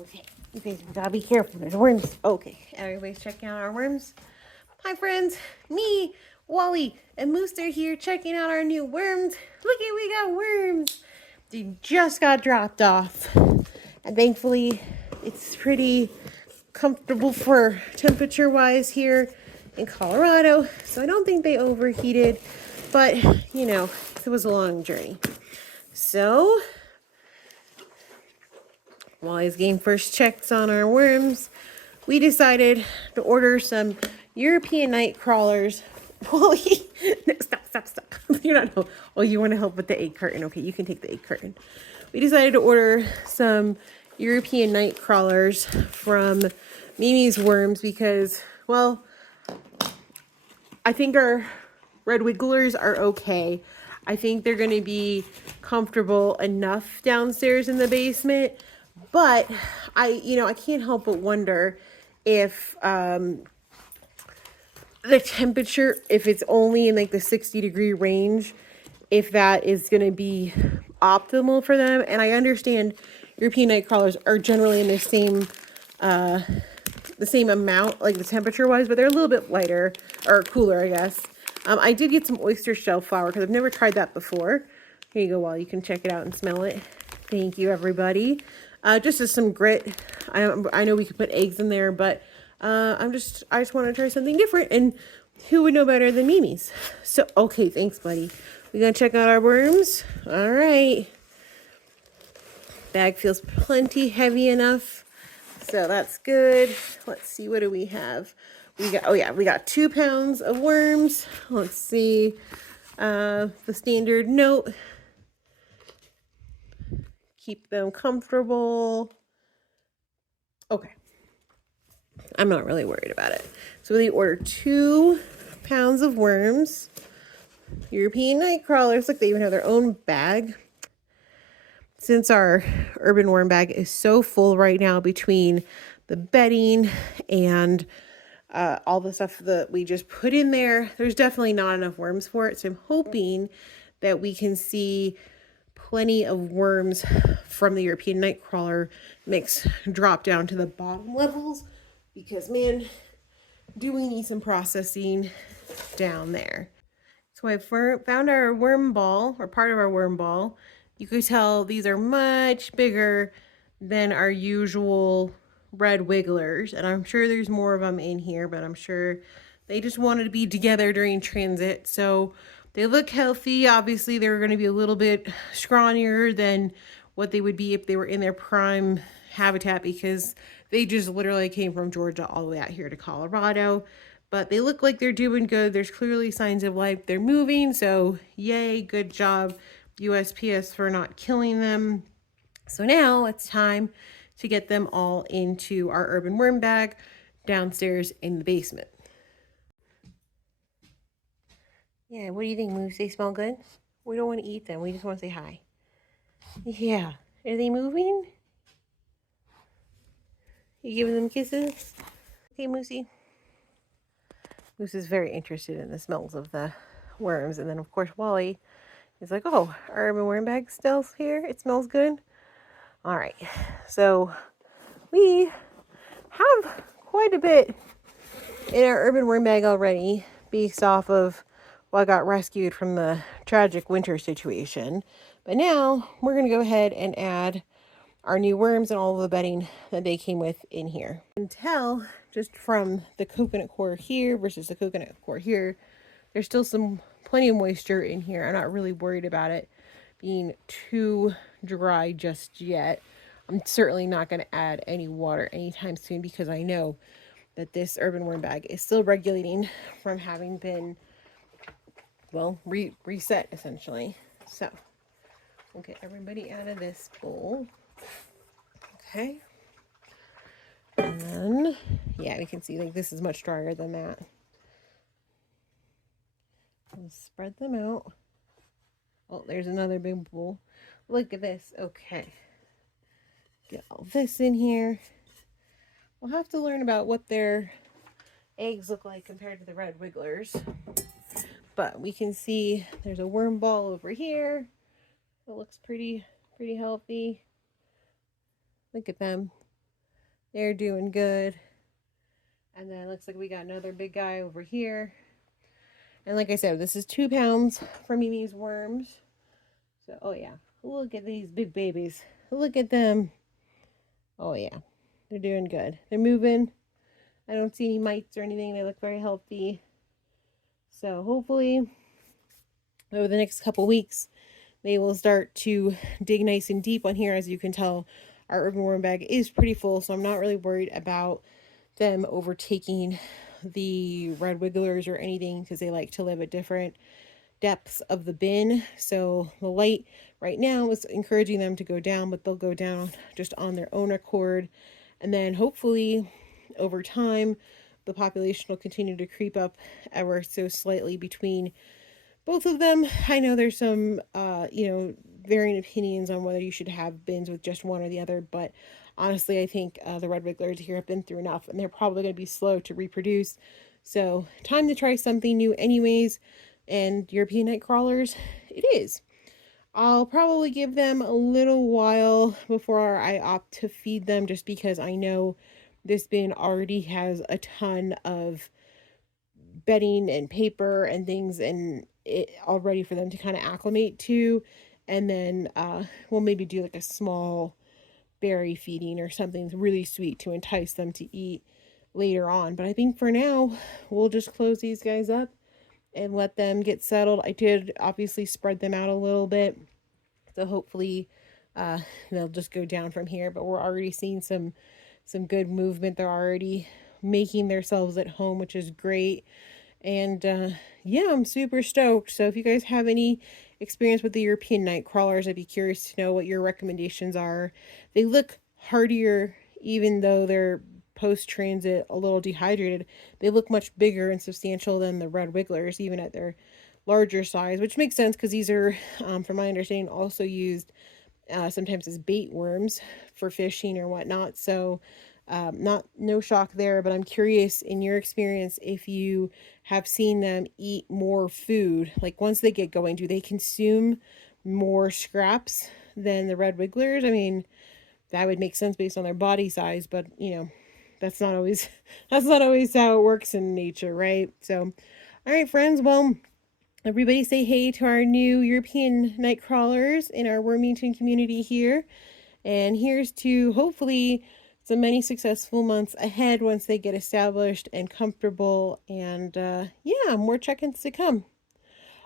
Okay, you guys gotta be careful. There's worms. Okay, everybody's checking out our worms. Hi, friends. Me, Wally, and Moose are here checking out our new worms. Look at, we got worms. They just got dropped off, and thankfully, it's pretty comfortable for temperature-wise here in Colorado. So I don't think they overheated, but you know, it was a long journey. So while he's getting first checks on our worms, we decided to order some European Nightcrawlers. Wally, no, stop. You're not. Oh, you want to help with the egg carton? Okay, you can take the egg carton. We decided to order some European Nightcrawlers from Mimi's Worms because, well, I think our red wigglers are okay. I think they're going to be comfortable enough downstairs in the basement. But I can't help but wonder if the temperature, if it's only in like the 60-degree range, if that is going to be optimal for them. And I understand European Nightcrawlers are generally in the same amount, like the temperature-wise, but they're a little bit lighter or cooler, I guess. I did get some oyster shell flour because I've never tried that before. Here you go, Wally. You can check it out and smell it. Thank you, everybody. Just as some grit. I know we could put eggs in there, but I just want to try something different. And who would know better than Mimi's? So, okay, thanks, buddy. We're going to check out our worms. All right. Bag feels plenty heavy enough. So that's good. Let's see, what do we have? We got 2 pounds of worms. Let's see. The standard note. Keep them comfortable. Okay. I'm not really worried about it. So we ordered 2 pounds of worms. European Nightcrawlers. Look, they even have their own bag. Since our urban worm bag is so full right now between the bedding and all the stuff that we just put in there, there's definitely not enough worms for it. So I'm hoping that we can see plenty of worms from the European Nightcrawler mix drop down to the bottom levels, because man, do we need some processing down there. So I've found our worm ball, or part of our worm ball. You could tell these are much bigger than our usual red wigglers, and I'm sure there's more of them in here, but I'm sure they just wanted to be together during transit. So they look healthy. Obviously, they're going to be a little bit scrawnier than what they would be if they were in their prime habitat, because they just literally came from Georgia all the way out here to Colorado. But they look like they're doing good. There's clearly signs of life. They're moving, so yay, good job, USPS, for not killing them. So now it's time to get them all into our urban worm bag downstairs in the basement. Yeah, what do you think, Moose? They smell good? We don't want to eat them. We just want to say hi. Yeah. Are they moving? You giving them kisses? Okay, Moosey. Moose is very interested in the smells of the worms. And then, of course, Wally is like, oh, our urban worm bag smells here. It smells good. All right. So we have quite a bit in our urban worm bag already, based off of what got rescued from the tragic winter situation. But now we're going to go ahead and add our new worms and all of the bedding that they came with in here. You can tell just from the coconut coir here versus the coconut coir here, there's still plenty of moisture in here. I'm not really worried about it being too dry just yet. I'm certainly not going to add any water anytime soon, because I know that this urban worm bag is still regulating from having been, well, reset essentially. So we'll get everybody out of this bowl. Okay. And then, yeah, we can see like this is much drier than that. We'll spread them out. Oh, there's another big bowl. Look at this. Okay. Get all this in here. We'll have to learn about what their eggs look like compared to the red wigglers. But we can see there's a worm ball over here. It looks pretty healthy. Look at them. They're doing good. And then it looks like we got another big guy over here. And like I said, this is 2 pounds for Mimi's worms. So, oh yeah, look at these big babies. Look at them. Oh yeah, they're doing good. They're moving. I don't see any mites or anything. They look very healthy. So hopefully over the next couple weeks, they will start to dig nice and deep on here. As you can tell, our urban worm bag is pretty full, so I'm not really worried about them overtaking the red wigglers or anything, because they like to live at different depths of the bin. So the light right now is encouraging them to go down, but they'll go down just on their own accord. And then hopefully over time, the population will continue to creep up ever so slightly between both of them. I know there's some, varying opinions on whether you should have bins with just one or the other, but honestly, I think the red wigglers here have been through enough, and they're probably going to be slow to reproduce. So time to try something new anyways. And European Nightcrawlers, it is. I'll probably give them a little while before I opt to feed them, just because I know this bin already has a ton of bedding and paper and things and it all ready for them to kind of acclimate to. And then we'll maybe do like a small berry feeding or something really sweet to entice them to eat later on. But I think for now, we'll just close these guys up and let them get settled. I did obviously spread them out a little bit, so hopefully they'll just go down from here. But we're already seeing some good movement. They're already making themselves at home, which is great. And yeah, I'm super stoked. So if you guys have any experience with the European Nightcrawlers, I'd be curious to know what your recommendations are. They look hardier, even though they're post-transit a little dehydrated. They look much bigger and substantial than the red wigglers, even at their larger size, which makes sense because these are, from my understanding, also used sometimes as bait worms for fishing or whatnot. So no shock there, but I'm curious in your experience if you have seen them eat more food. Like once they get going, do they consume more scraps than the red wigglers? I mean, that would make sense based on their body size, but that's not always how it works in nature, right? So, all right, friends. Well, everybody say hey to our new European Nightcrawlers in our Wormington community here. And here's to hopefully some many successful months ahead once they get established and comfortable. And yeah, more check-ins to come.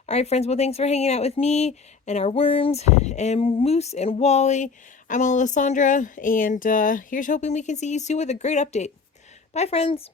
All right, friends. Well, thanks for hanging out with me and our worms and Moose and Wally. I'm Alessandra, and here's hoping we can see you soon with a great update. Bye, friends.